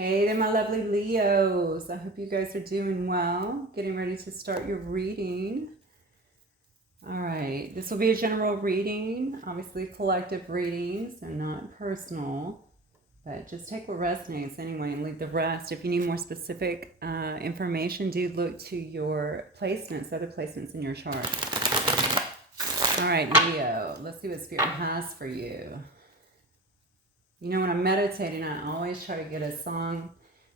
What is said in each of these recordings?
Hey there, my lovely Leos. I hope you guys are doing well. Getting ready to start your reading. All right, this will be a general reading, obviously collective readings and not personal, but just take what resonates anyway and leave the rest. If you need more specific information, do look to your placements, other placements in your chart. All right, Leo, let's see what Spirit has for you. You know, when I'm meditating, I always try to get a song.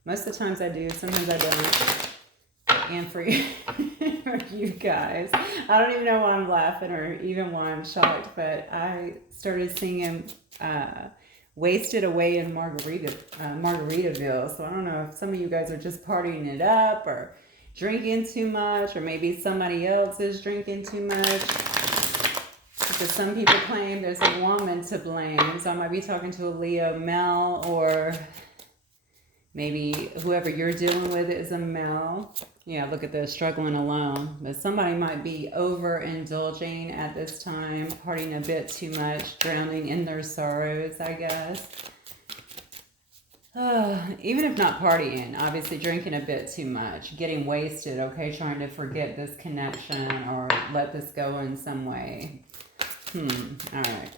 Most of the times I do, sometimes I don't. And for you, for you guys, I don't even know why I'm laughing or even why I'm shocked, but I started singing Wasted Away in Margaritaville. So I don't know if some of you guys are just partying it up or drinking too much, or maybe somebody else is drinking too much. Because some people claim there's a woman to blame. So I might be talking to a Leo male, or maybe whoever you're dealing with is a male. Yeah, look at this, struggling alone. But somebody might be overindulging at this time, partying a bit too much, drowning in their sorrows, I guess. Even if not partying, obviously drinking a bit too much, getting wasted, okay, trying to forget this connection or let this go in some way. All right.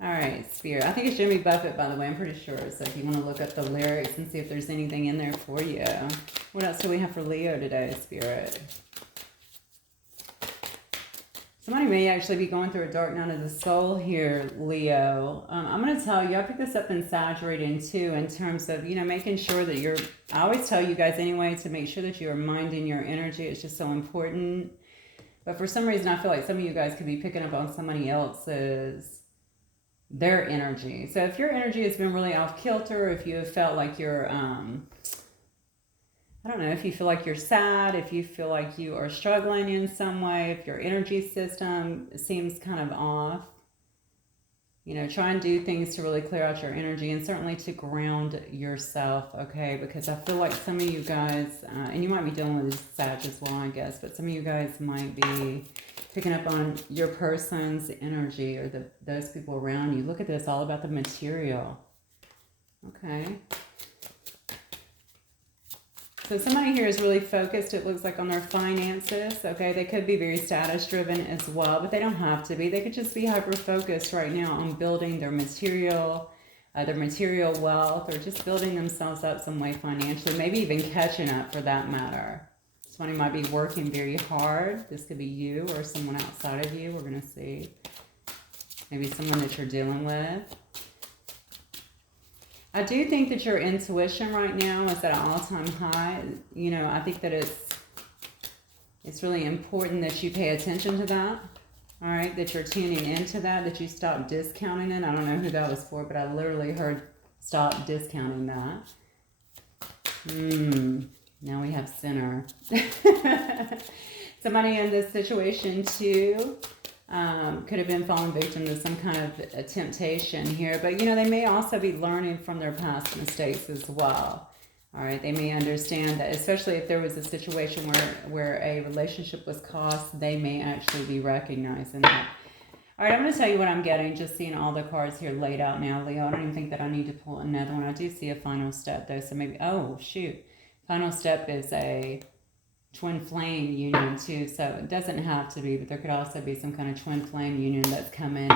All right, Spirit. I think it's Jimmy Buffett, by the way. I'm pretty sure. So if you want to look up the lyrics and see if there's anything in there for you. What else do we have for Leo today, Spirit? Somebody may actually be going through a dark night of the soul here, Leo. I'm going to tell you, I picked this up in Sag reading too, in terms of, you know, making sure that you're, I always tell you guys anyway, to make sure that you're minding your energy. It's just so important. But for some reason, I feel like some of you guys could be picking up on somebody else's, their energy. So if your energy has been really off kilter, if you have felt like you're, I don't know, if you feel like you're sad, if you feel like you are struggling in some way, if your energy system seems kind of off, you know, try and do things to really clear out your energy and certainly to ground yourself, okay? Because I feel like some of you guys, and you might be dealing with Sag as well, I guess, but some of you guys might be picking up on your person's energy or those people around you. Look at this, all about the material, okay? So somebody here is really focused, it looks like, on their finances, okay? They could be very status driven as well, but they don't have to be. They could just be hyper focused right now on building their material wealth, or just building themselves up some way financially, maybe even catching up for that matter. Somebody might be working very hard. This could be you or someone outside of you. We're going to see. Maybe someone that you're dealing with. I do think that your intuition right now is at an all-time high. You know, I think that it's really important that you pay attention to that. All right, that you're tuning into that, that you stop discounting it. I don't know who that was for, but I literally heard stop discounting that. Now we have sinner. Somebody in this situation too could have been falling victim to some kind of a temptation here, but you know, they may also be learning from their past mistakes as well. All right, they may understand that, especially if there was a situation where a relationship was cost, they may actually be recognizing that. All right, I'm going to tell you what I'm getting, just seeing all the cards here laid out now, Leo. I don't even think that I need to pull another one. I do see a final step, though, so maybe, oh, shoot. Final step is a twin flame union, too, so it doesn't have to be, but there could also be some kind of twin flame union that's coming,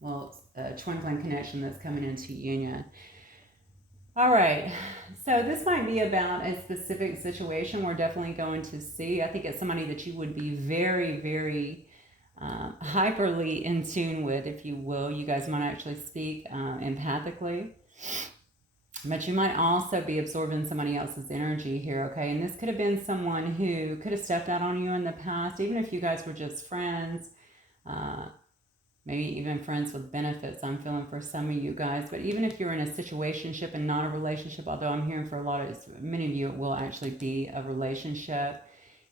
well, a twin flame connection that's coming into union. All right, so this might be about a specific situation we're definitely going to see. I think it's somebody that you would be very, very hyperly in tune with, if you will. You guys might actually speak empathically, but you might also be absorbing somebody else's energy here, okay? And this could have been someone who could have stepped out on you in the past, even if you guys were just friends, maybe even friends with benefits, I'm feeling for some of you guys. But even if you're in a situationship and not a relationship, although I'm hearing for many of you, it will actually be a relationship.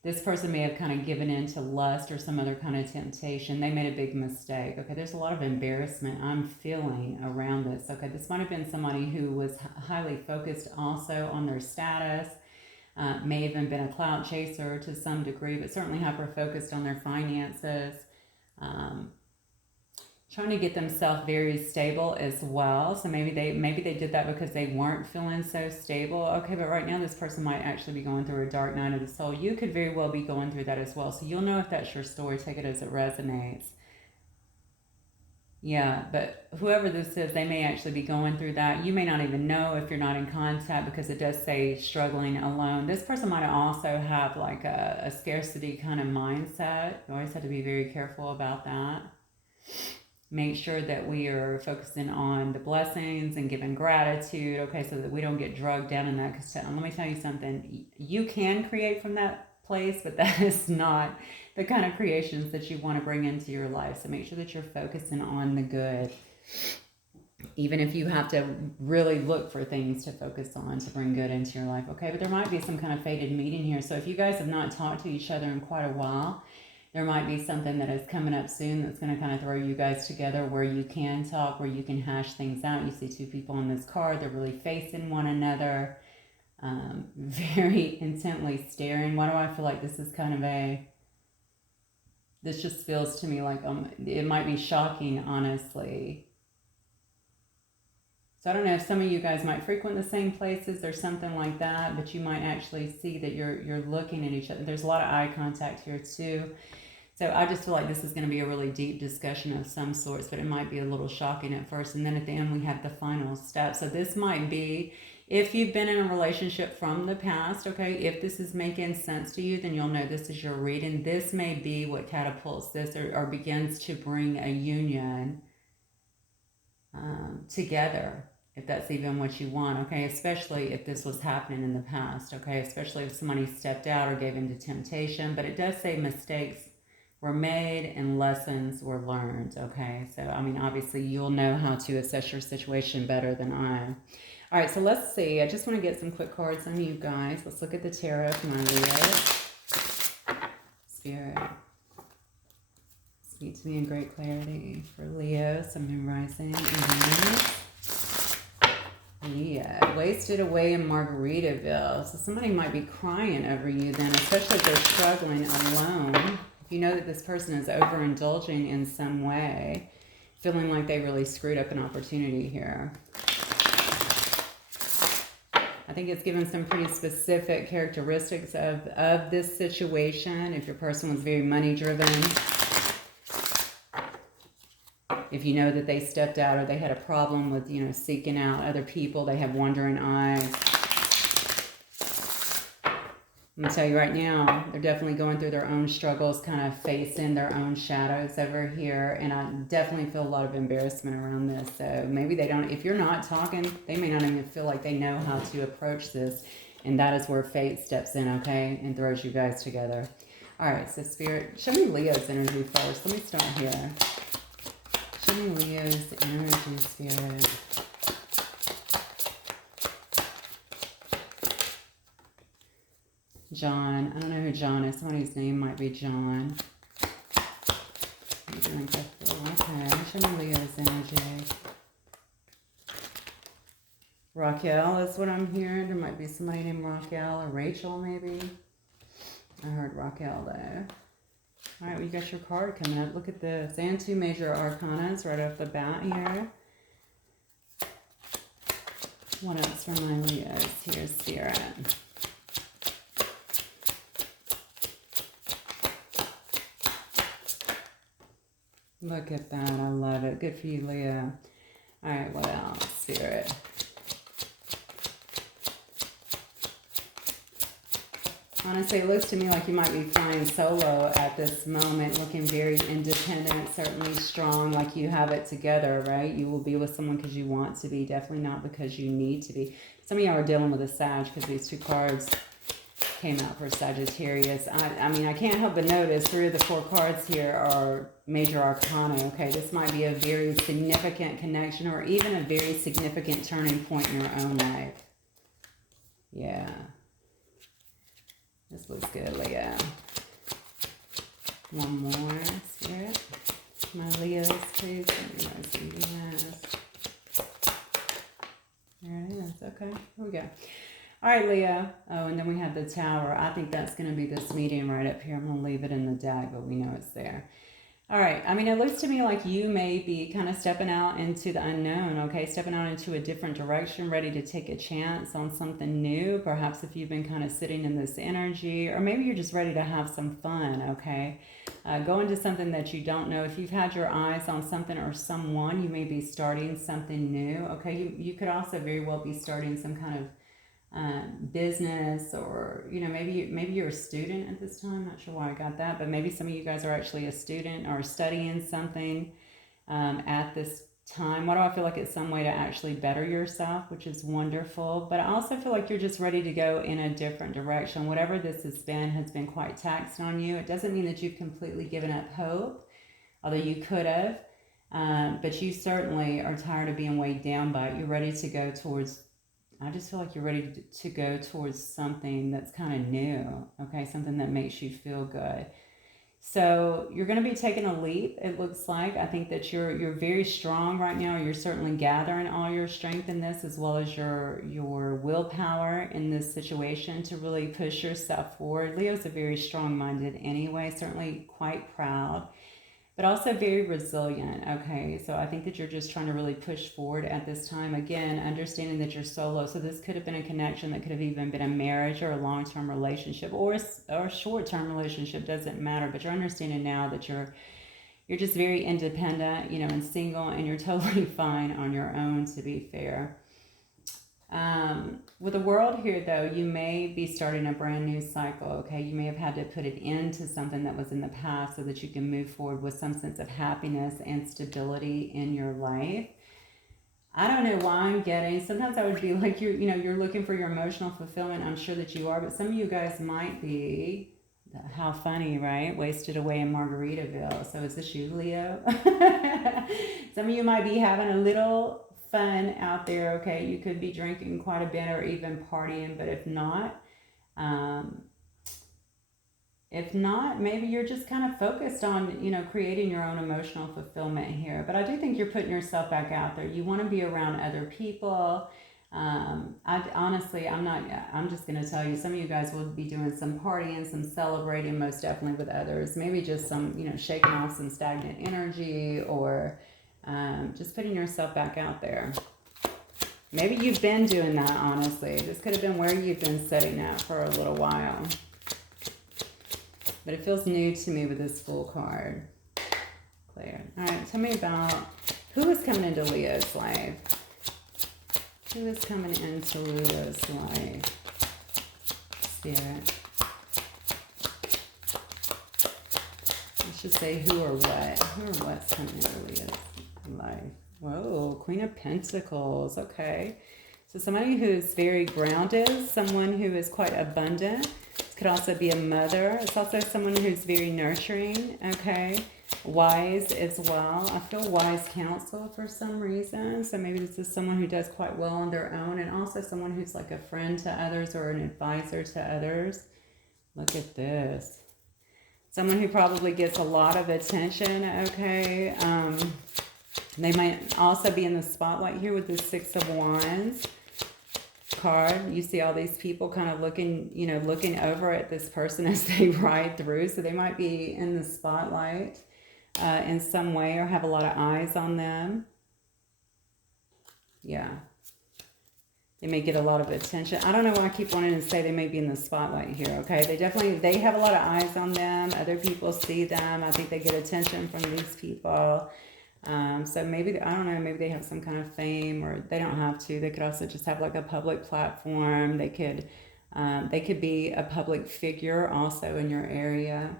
This person may have kind of given in to lust or some other kind of temptation. They made a big mistake. Okay, there's a lot of embarrassment I'm feeling around this. Okay, this might have been somebody who was highly focused also on their status, may have even been a clout chaser to some degree, but certainly hyper focused on their finances. trying to get themselves very stable as well. So maybe they did that because they weren't feeling so stable. Okay, but right now this person might actually be going through a dark night of the soul. You could very well be going through that as well. So you'll know if that's your story. Take it as it resonates. Yeah, but whoever this is, they may actually be going through that. You may not even know if you're not in contact, because it does say struggling alone. This person might also have like a scarcity kind of mindset. You always have to be very careful about that. Make sure that we are focusing on the blessings and giving gratitude, okay, so that we don't get drugged down in that. Because let me tell you something, you can create from that place, but that is not the kind of creations that you want to bring into your life. So make sure that you're focusing on the good, even if you have to really look for things to focus on to bring good into your life, okay? But there might be some kind of fated meeting here. So if you guys have not talked to each other in quite a while, there might be something that is coming up soon that's going to kind of throw you guys together, where you can talk, where you can hash things out. You see two people on this card. They're really facing one another, very intently staring. Why do I feel like this is kind of this just feels to me like it might be shocking, honestly. So I don't know if some of you guys might frequent the same places or something like that, but you might actually see that you're looking at each other. There's a lot of eye contact here too. So I just feel like this is going to be a really deep discussion of some sorts, but it might be a little shocking at first. And then at the end, we have the final step. So this might be, if you've been in a relationship from the past, okay, if this is making sense to you, then you'll know this is your reading. This may be what catapults this or begins to bring a union together, if that's even what you want, okay, especially if this was happening in the past, okay, especially if somebody stepped out or gave into temptation. But it does say mistakes were made and lessons were learned, okay? So, I mean, obviously you'll know how to assess your situation better than I. All right, so let's see. I just want to get some quick cards on you guys. Let's look at the tarot for my Leo. Spirit, speak to me in great clarity for Leo, Sun, Moon, Rising, and Venus. Leo, wasted away in Margaritaville. So somebody might be crying over you then, especially if they're struggling alone. You know that this person is overindulging in some way, feeling like they really screwed up an opportunity here. I think it's given some pretty specific characteristics of this situation. If your person was very money driven, if you know that they stepped out or they had a problem with, you know, seeking out other people, they have wandering eyes. I'm going to tell you right now, they're definitely going through their own struggles, kind of facing their own shadows over here. And I definitely feel a lot of embarrassment around this. So maybe they don't, if you're not talking, they may not even feel like they know how to approach this. And that is where fate steps in, okay, and throws you guys together. All right, so Spirit, show me Leo's energy first. Let me start here. Show me Leo's energy, Spirit. John. I don't know who John is. Somebody's name might be John. Okay, show me Leo's energy. Raquel is what I'm hearing. There might be somebody named Raquel or Rachel, maybe. I heard Raquel though. All right, well, you got your card coming up. Look at this. And two major arcanas right off the bat here. What else for my Leos here, Spirit? Look at that. I love it. Good for you, Leo. All right, what else, Spirit? Honestly, it looks to me like you might be flying solo at this moment, looking very independent, certainly strong, like you have it together, right? You will be with someone because you want to be, definitely not because you need to be. Some of y'all are dealing with a Sag because these two cards came out for Sagittarius. I mean, I can't help but notice 3 of the 4 cards here are major arcana, okay? This might be a very significant connection or even a very significant turning point in your own life. Yeah. This looks good, Leo. One more, Spirit. My Leos, please. There it is. Okay, here we go. All right, Leo. Oh, and then we have the Tower. I think that's going to be this medium right up here. I'm going to leave it in the deck, but we know it's there. All right. I mean, it looks to me like you may be kind of stepping out into the unknown, okay? Stepping out into a different direction, ready to take a chance on something new. Perhaps if you've been kind of sitting in this energy, or maybe you're just ready to have some fun, okay? Go into something that you don't know. If you've had your eyes on something or someone, you may be starting something new, okay? You could also very well be starting some kind of business, or maybe you're a student at this time. Not sure why I got that, but maybe some of you guys are actually a student or studying something at this time. Why do I feel like it's some way to actually better yourself, which is wonderful. But I also feel like you're just ready to go in a different direction. Whatever this has been quite taxed on you. It doesn't mean that you've completely given up hope, although you could have. But you certainly are tired of being weighed down by it. You're ready to go towards, I just feel like you're ready to go towards something that's kind of new, okay? Something that makes you feel good. So you're going to be taking a leap, it looks like. I think that you're very strong right now. You're certainly gathering all your strength in this, as well as your willpower in this situation to really push yourself forward. Leo's a very strong-minded anyway, certainly quite proud, but also very resilient, okay? So I think that you're just trying to really push forward at this time. Again, understanding that you're solo. So this could have been a connection that could have even been a marriage or a long-term relationship, or a short-term relationship, doesn't matter. But you're understanding now that you're just very independent, and single, and you're totally fine on your own, to be fair. With the world here, though, you may be starting a brand new cycle, okay? You may have had to put it into something that was in the past so that you can move forward with some sense of happiness and stability in your life. I don't know why I'm getting, sometimes I would be like, you're looking for your emotional fulfillment. I'm sure that you are, but some of you guys might be, how funny, right? Wasted away in Margaritaville. So is this you, Leo? Some of you might be having a little fun out there, okay? You could be drinking quite a bit or even partying, but if not, maybe you're just kind of focused on, creating your own emotional fulfillment here. But I do think you're putting yourself back out there. You want to be around other people. I'm just going to tell you, some of you guys will be doing some partying, some celebrating, most definitely with others. Maybe just some, shaking off some stagnant energy, or just putting yourself back out there. Maybe you've been doing that, honestly. This could have been where you've been setting up for a little while. But it feels new to me with this Fool card. Clear. All right, tell me about who is coming into Leo's life. Who is coming into Leo's life? Spirit. Let's just say who or what. Who or what's coming into Leo's life. Whoa, Queen of Pentacles. Okay. So somebody who is very grounded, someone who is quite abundant. This could also be a mother. It's also someone who's very nurturing, okay? Wise as well. I feel wise counsel for some reason. So maybe this is someone who does quite well on their own, and also someone who's like a friend to others or an advisor to others. Look at this. Someone who probably gets a lot of attention, okay? They might also be in the spotlight here with the Six of Wands card. You see all these people kind of looking over at this person as they ride through. So they might be in the spotlight in some way, or have a lot of eyes on them. Yeah. They may get a lot of attention. I don't know why I keep wanting to say they may be in the spotlight here, okay? They have a lot of eyes on them. Other people see them. I think they get attention from these people. So maybe, I don't know, maybe they have some kind of fame, or they don't have to. They could also just have like a public platform. They could be a public figure also in your area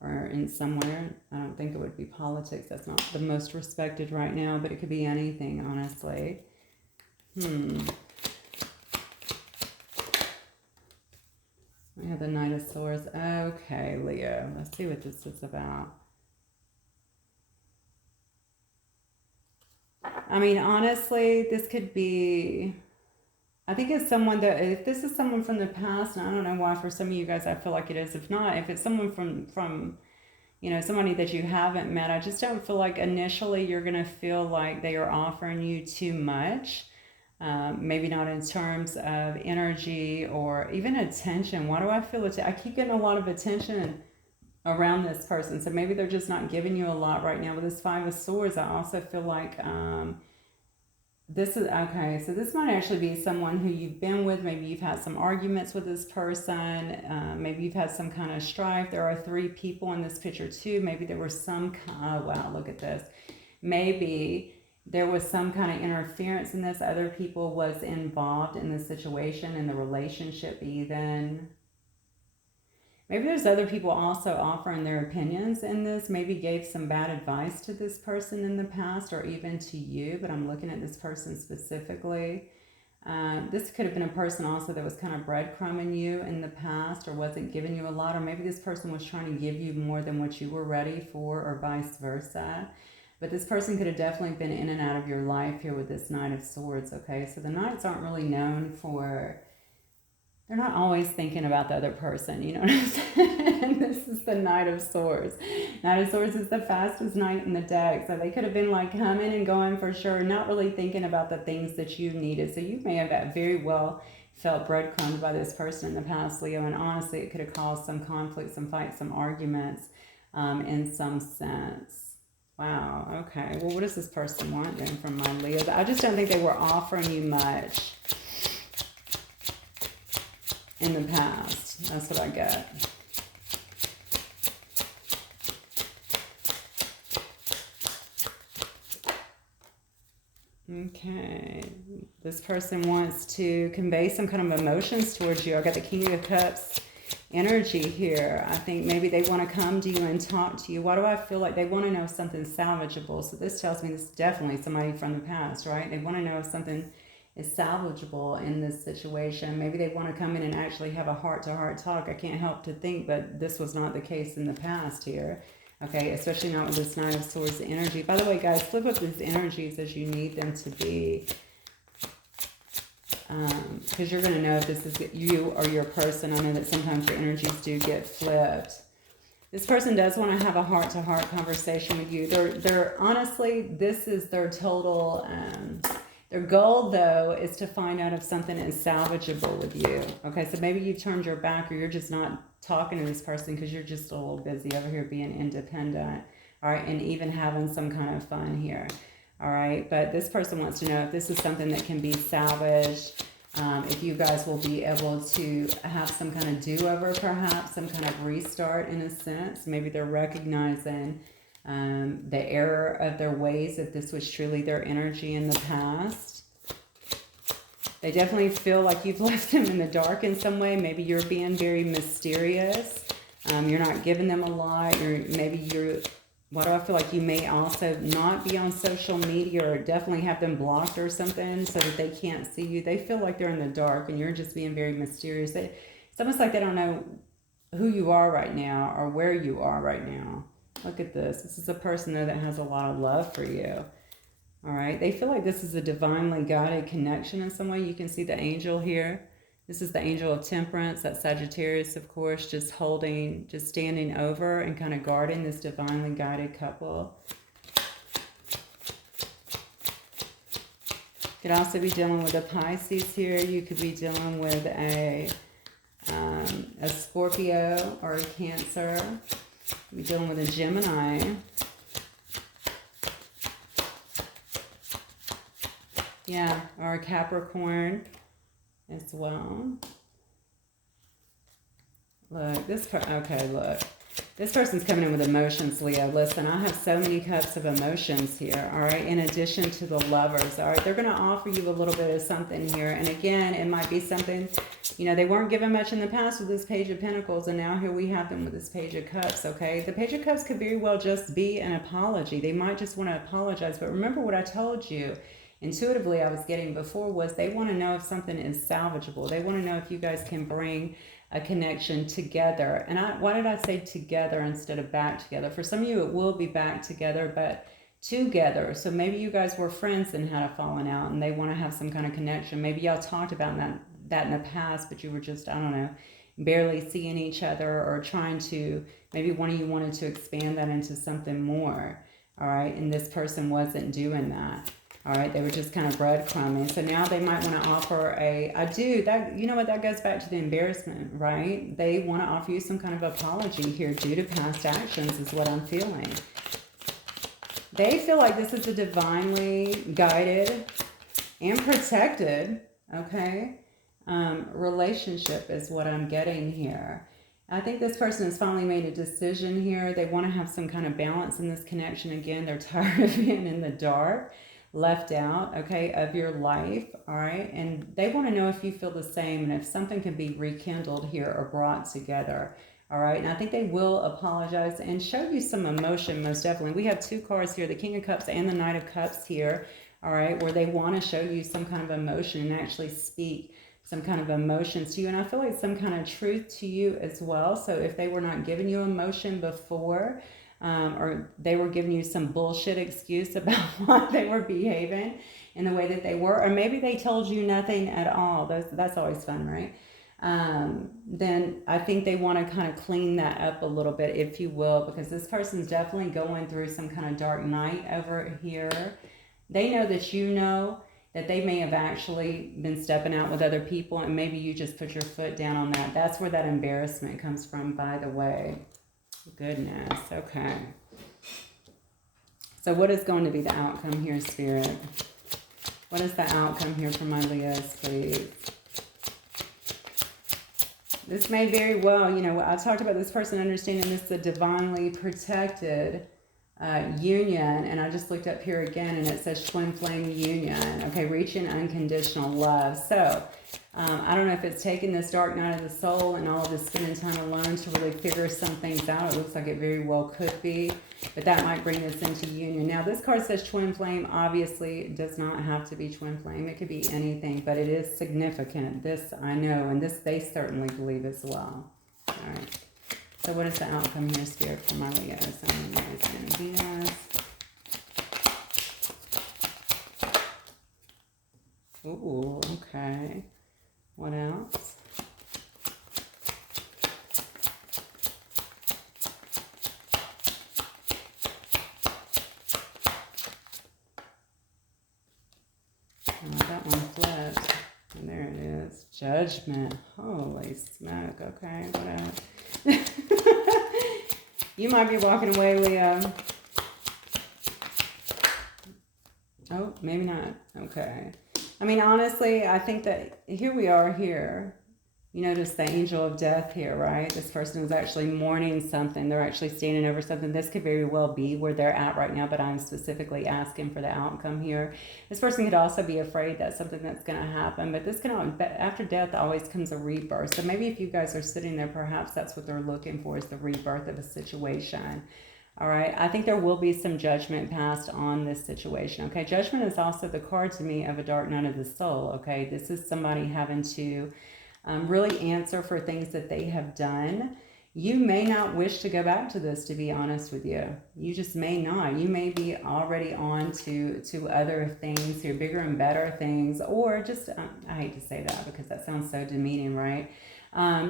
or in somewhere. I don't think it would be politics. That's not the most respected right now, but it could be anything, honestly. We have the Knight of Swords. Okay, Leo. Let's see what this is about. I mean, honestly, this could be, I think it's someone that, if this is someone from the past, and I don't know why for some of you guys I feel like it is. If not, if it's someone from somebody that you haven't met, I just don't feel like initially you're going to feel like they are offering you too much. Maybe not in terms of energy or even attention. Why do I feel it? I keep getting a lot of attention around this person. So maybe they're just not giving you a lot right now. With this Five of Swords, I also feel like this is, okay, so this might actually be someone who you've been with. Maybe you've had some arguments with this person. Maybe you've had some kind of strife. There are three people in this picture too. Maybe there was some, oh wow, look at this. Maybe there was some kind of interference in this. Other people was involved in the situation, in the relationship even. Maybe there's other people also offering their opinions in this. Maybe gave some bad advice to this person in the past or even to you, but I'm looking at this person specifically. This could have been a person also that was kind of breadcrumbing you in the past or wasn't giving you a lot, or maybe this person was trying to give you more than what you were ready for, or vice versa. But this person could have definitely been in and out of your life here with this Knight of Swords, okay? So the Knights aren't really known for, they're not always thinking about the other person, you know what I'm saying? This is the Knight of Swords. Knight of Swords is the fastest knight in the deck. So they could have been like coming and going for sure, not really thinking about the things that you needed. So you may have very well felt breadcrumbed by this person in the past, Leo. And honestly, it could have caused some conflict, some fights, some arguments in some sense. Wow, okay. Well, what does this person want then from my Leo? I just don't think they were offering you much in the past. That's what I get. Okay. This person wants to convey some kind of emotions towards you. I got the King of Cups energy here. I think maybe they want to come to you and talk to you. Why do I feel like they want to know if something's salvageable? So this tells me this is definitely somebody from the past, right? They want to know if something is salvageable in this situation. Maybe they want to come in and actually have a heart-to-heart talk. I can't help to think, but this was not the case in the past here. Okay, especially not with this Knight of Swords energy. By the way, guys, flip up these energies as you need them to be. Because you're going to know if this is you or your person. I know that sometimes your energies do get flipped. This person does want to have a heart-to-heart conversation with you. They're honestly, this is their total, their goal though is to find out if something is salvageable with you. Okay, so maybe you turned your back or you're just not talking to this person because you're just a little busy over here being independent. All right, and even having some kind of fun here. All right, but this person wants to know if this is something that can be salvaged, if you guys will be able to have some kind of do-over perhaps, some kind of restart in a sense. Maybe they're recognizing the error of their ways, if this was truly their energy in the past. They definitely feel like you've left them in the dark in some way. Maybe you're being very mysterious. You're not giving them a lot. Why do I feel like you may also not be on social media or definitely have them blocked or something so that they can't see you? They feel like they're in the dark and you're just being very mysterious. It's almost like they don't know who you are right now or where you are right now. Look at this. This is a person, though, that has a lot of love for you. All right. They feel like this is a divinely guided connection in some way. You can see the angel here. This is the angel of temperance. That's Sagittarius, of course, just standing over and kind of guarding this divinely guided couple. Could also be dealing with a Pisces here. You could be dealing with a Scorpio or a Cancer. We're dealing with a Gemini. Yeah, or a Capricorn as well. Look, look. This person's coming in with emotions, Leo. Listen, I have so many cups of emotions here, all right, in addition to the lovers, all right? They're going to offer you a little bit of something here. And again, it might be something, you know, they weren't given much in the past with this Page of Pentacles, and now here we have them with this Page of Cups, okay? The Page of Cups could very well just be an apology. They might just want to apologize. But remember what I told you intuitively I was getting before was they want to know if something is salvageable. They want to know if you guys can bring a connection together. And why did I say together instead of back together? For some of you, it will be back together, but together. So maybe you guys were friends and had a falling out and they want to have some kind of connection. Maybe y'all talked about that in the past, but you were just, I don't know, barely seeing each other or trying to, maybe one of you wanted to expand that into something more. All right. And this person wasn't doing that. All right, they were just kind of breadcrumbing. So now they might want to offer you know what, that goes back to the embarrassment, right? They want to offer you some kind of apology here due to past actions is what I'm feeling. They feel like this is a divinely guided and protected, okay, relationship is what I'm getting here. I think this person has finally made a decision here. They want to have some kind of balance in this connection. Again, they're tired of being in the dark, left out, okay, of your life, all right? And they want to know if you feel the same and if something can be rekindled here or brought together, all right? And I think they will apologize and show you some emotion, most definitely. We have two cards here, the King of Cups and the Knight of Cups here, all right, where they want to show you some kind of emotion and actually speak some kind of emotions to you. And I feel like some kind of truth to you as well. So if they were not giving you emotion before, or they were giving you some bullshit excuse about why they were behaving in the way that they were, or maybe they told you nothing at all. That's always fun, right? Then I think they want to kind of clean that up a little bit, if you will, because this person's definitely going through some kind of dark night over here. They know that you know that they may have actually been stepping out with other people, and maybe you just put your foot down on that. That's where that embarrassment comes from, by the way. Goodness, okay. So what is going to be the outcome here, Spirit? What is the outcome here for my Leos, please? This may very well, you know, I talked about this person understanding this is a divinely protected union, and I just looked up here again and it says twin flame union, okay, reaching unconditional love. So I don't know if it's taking this dark night of the soul and all of this spending time alone to really figure some things out. It looks like it very well could be, but that might bring this into union. Now this card says twin flame. Obviously it does not have to be twin flame, it could be anything, but it is significant. This I know, and this they certainly believe as well. All right. So what is the outcome here, Spirit, for my Leos? Venus. Ooh, okay. What else? Oh, that one flipped. And there it is. Judgment. Holy smoke. Okay, what else? You might be walking away, Leo. Oh, maybe not. Okay. I mean, honestly, I think that here we are here. You notice the angel of death here, right? This person is actually mourning something. They're actually standing over something. This could very well be where they're at right now, but I'm specifically asking for the outcome here. This person could also be afraid that something that's going to happen, but this can, after death always comes a rebirth. So maybe if you guys are sitting there, perhaps that's what they're looking for, is the rebirth of a situation. All right, I think there will be some judgment passed on this situation. Okay, judgment is also the card to me of a dark night of the soul. Okay, this is somebody having to really answer for things that they have done. You may not wish to go back to this, to be honest with you. You just may not. You may be already on to other things here, bigger and better things, or just, I hate to say that because that sounds so demeaning, right?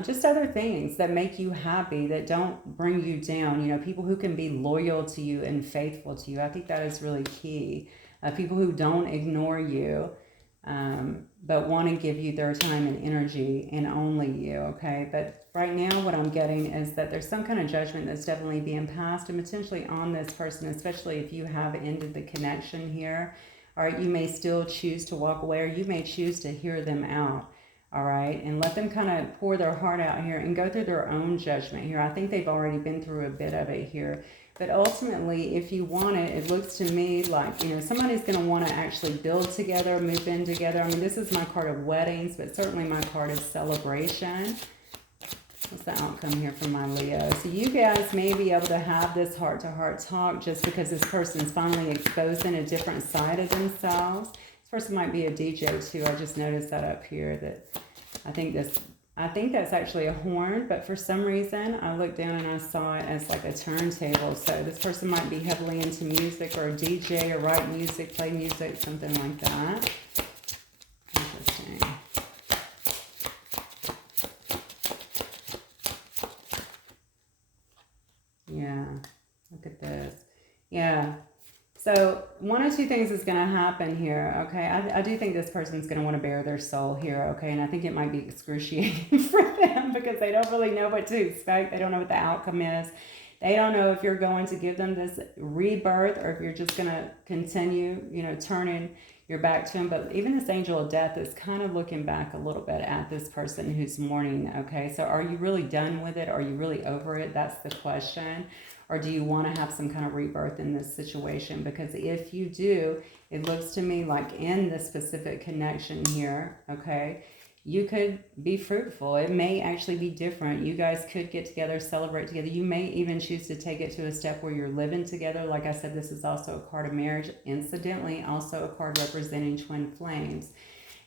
Just other things that make you happy, that don't bring you down. You know, people who can be loyal to you and faithful to you. I think that is really key. People who don't ignore you, but want to give you their time and energy, and only you, okay? But right now what I'm getting is that there's some kind of judgment that's definitely being passed, and potentially on this person, especially if you have ended the connection here. All right, you may still choose to walk away, or you may choose to hear them out. All right, and let them kind of pour their heart out here and go through their own judgment here. I think they've already been through a bit of it here. But ultimately, if you want it, it looks to me like, you know, somebody's going to want to actually build together, move in together. I mean, this is my card of weddings, but certainly my card of celebration. What's the outcome here for my Leo? So you guys may be able to have this heart-to-heart talk just because this person's finally exposing a different side of themselves. This person might be a DJ too. I just noticed that up here, that I think that's actually a horn, but for some reason I looked down and I saw it as like a turntable. So this person might be heavily into music, or a DJ, or write music, play music, something like that. Interesting. Yeah, look at this. Yeah. So one of two things is going to happen here, okay? I do think this person's going to want to bare their soul here, okay? And I think it might be excruciating for them because they don't really know what to expect. They don't know what the outcome is. They don't know if you're going to give them this rebirth or if you're just going to continue, turning your back to them. But even this angel of death is kind of looking back a little bit at this person who's mourning, okay? So are you really done with it? Are you really over it? That's the question. Or do you want to have some kind of rebirth in this situation? Because if you do, it looks to me like in the specific connection here, okay, you could be fruitful. It may actually be different. You guys could get together, celebrate together. You may even choose to take it to a step where you're living together. Like I said, this is also a card of marriage. Incidentally, also a card representing twin flames.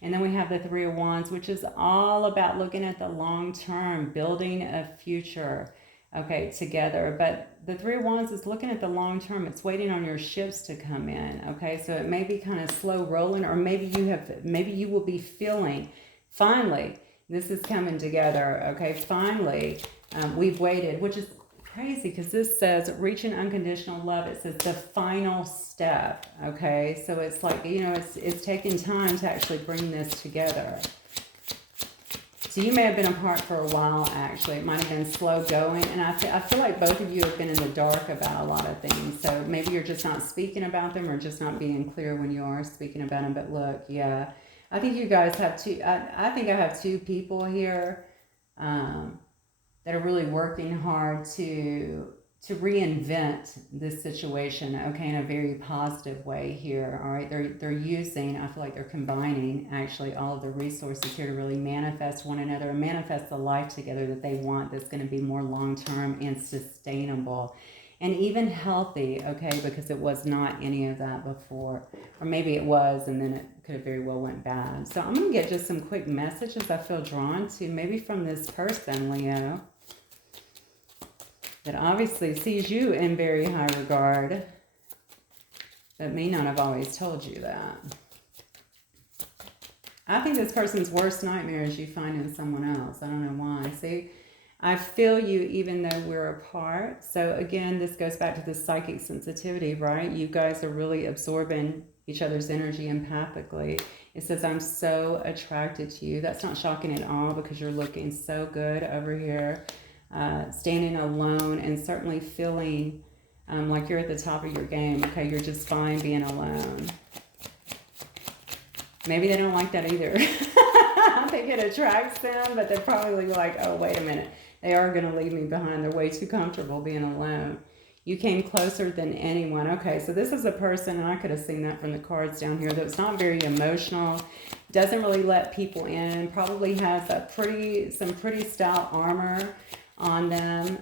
And then we have the Three of Wands, which is all about looking at the long term, building a future, okay, together. But the Three of Wands is looking at the long term. It's waiting on your ships to come in, okay? So it may be kind of slow rolling, or maybe you will be feeling, finally, this is coming together, okay? Finally, we've waited, which is crazy because this says reaching unconditional love. It says the final step, okay? So it's like, it's taking time to actually bring this together. So you may have been apart for a while, actually. It might have been slow going. And I feel like both of you have been in the dark about a lot of things. So maybe you're just not speaking about them or just not being clear when you are speaking about them. But look, yeah. I think you guys have two. I think I have two people here that are really working hard to reinvent this situation, okay, in a very positive way here, all right? They're using, I feel like they're combining actually all of the resources here to really manifest one another and manifest the life together that they want that's going to be more long-term and sustainable and even healthy, okay, because it was not any of that before. Or maybe it was and then it could have very well went bad. So I'm going to get just some quick messages I feel drawn to, maybe from this person, Leo, that obviously sees you in very high regard, but may not have always told you that. I think this person's worst nightmare is you finding someone else. I don't know why. See, I feel you even though we're apart. So again, this goes back to the psychic sensitivity, right? You guys are really absorbing each other's energy empathically. It says, I'm so attracted to you. That's not shocking at all because you're looking so good over here. Standing alone and certainly feeling like you're at the top of your game. Okay, you're just fine being alone. Maybe they don't like that either. I think it attracts them, but they're probably like, oh, wait a minute. They are going to leave me behind. They're way too comfortable being alone. You came closer than anyone. Okay, so this is a person, and I could have seen that from the cards down here, that's not very emotional, doesn't really let people in, probably has some pretty stout armor on them.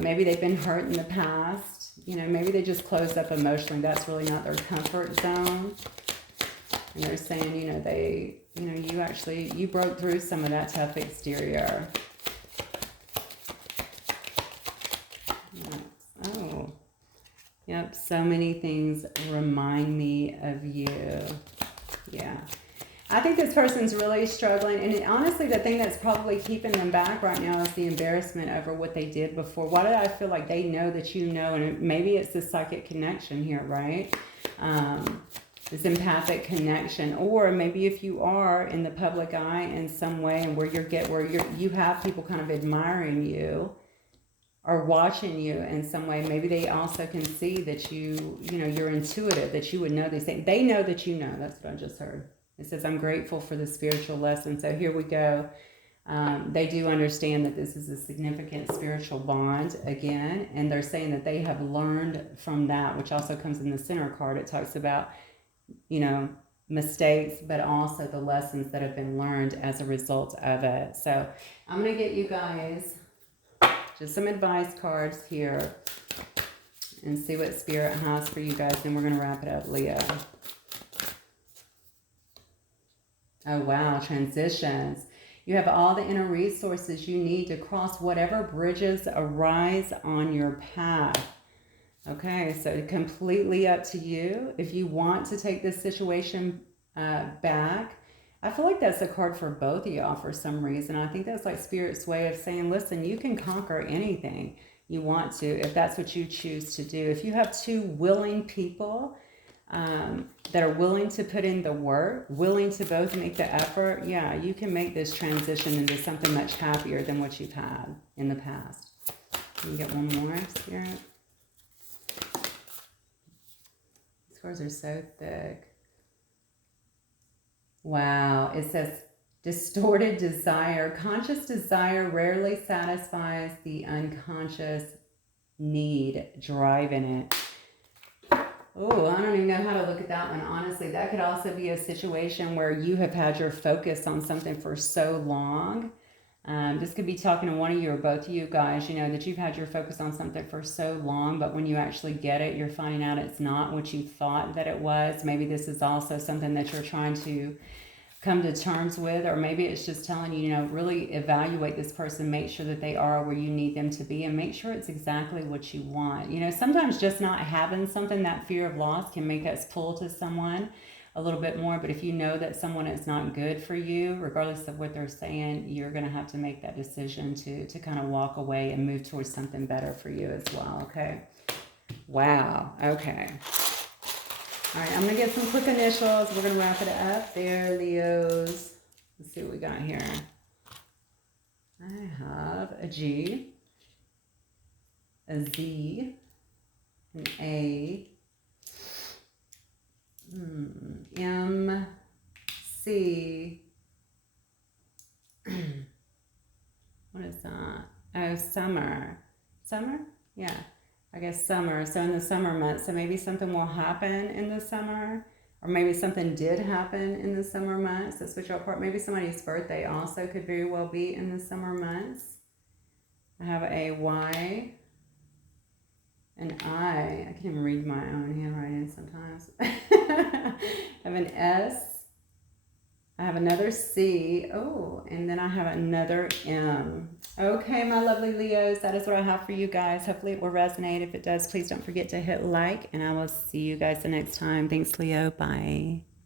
Maybe they've been hurt in the past. Maybe they just closed up emotionally. That's really not their comfort zone. And they're saying, you broke through some of that tough exterior. Oh, yep. So many things remind me of you. Yeah. I think this person's really struggling. And honestly, the thing that's probably keeping them back right now is the embarrassment over what they did before. Why do I feel like they know that you know? And maybe it's the psychic connection here, right? This empathic connection. Or maybe if you are in the public eye in some way and where you have people kind of admiring you or watching you in some way, maybe they also can see that you're intuitive, that you would know these things. They know that you know. That's what I just heard. It says, I'm grateful for the spiritual lesson. So here we go. They do understand that this is a significant spiritual bond again. And they're saying that they have learned from that, which also comes in the center card. It talks about, mistakes, but also the lessons that have been learned as a result of it. So I'm going to get you guys just some advice cards here and see what Spirit has for you guys. Then we're going to wrap it up, Leo. Oh, wow. Transitions. You have all the inner resources you need to cross whatever bridges arise on your path. Okay, so completely up to you. If you want to take this situation back, I feel like that's a card for both of y'all for some reason. I think that's like Spirit's way of saying, listen, you can conquer anything you want to if that's what you choose to do. If you have two willing people that are willing to put in the work, willing to both make the effort, yeah, you can make this transition into something much happier than what you've had in the past. Can you get one more, Spirit? These cards are so thick. Wow, it says distorted desire. Conscious desire rarely satisfies the unconscious need driving it. Oh, I don't even know how to look at that one. Honestly, that could also be a situation where you have had your focus on something for so long. This could be talking to one of you or both of you guys, you know, that you've had your focus on something for so long, but when you actually get it, you're finding out it's not what you thought that it was. Maybe this is also something that you're trying to come to terms with, or maybe it's just telling you, you know, really evaluate this person, make sure that they are where you need them to be, and make sure it's exactly what you want. You know, sometimes just not having something, that fear of loss, can make us pull to someone a little bit more. But if you know that someone is not good for you, regardless of what they're saying, you're going to have to make that decision to kind of walk away and move towards something better for you as well. Okay. Wow. Okay. All right, I'm going to get some quick initials. We're going to wrap it up there, Leos. Let's see what we got here. I have a G, a Z, an A, M, C. What is that? Oh, summer. Summer? Yeah. I guess summer. So in the summer months, so maybe something will happen in the summer, or maybe something did happen in the summer months. That's what y'all part. Maybe somebody's birthday also could very well be in the summer months. I have a Y, an I. I can't even read my own handwriting sometimes. I have an S. I have another C. Oh, and then I have another M. Okay, my lovely Leos, that is what I have for you guys. Hopefully it will resonate. If it does, please don't forget to hit like, and I will see you guys the next time. Thanks, Leo. Bye.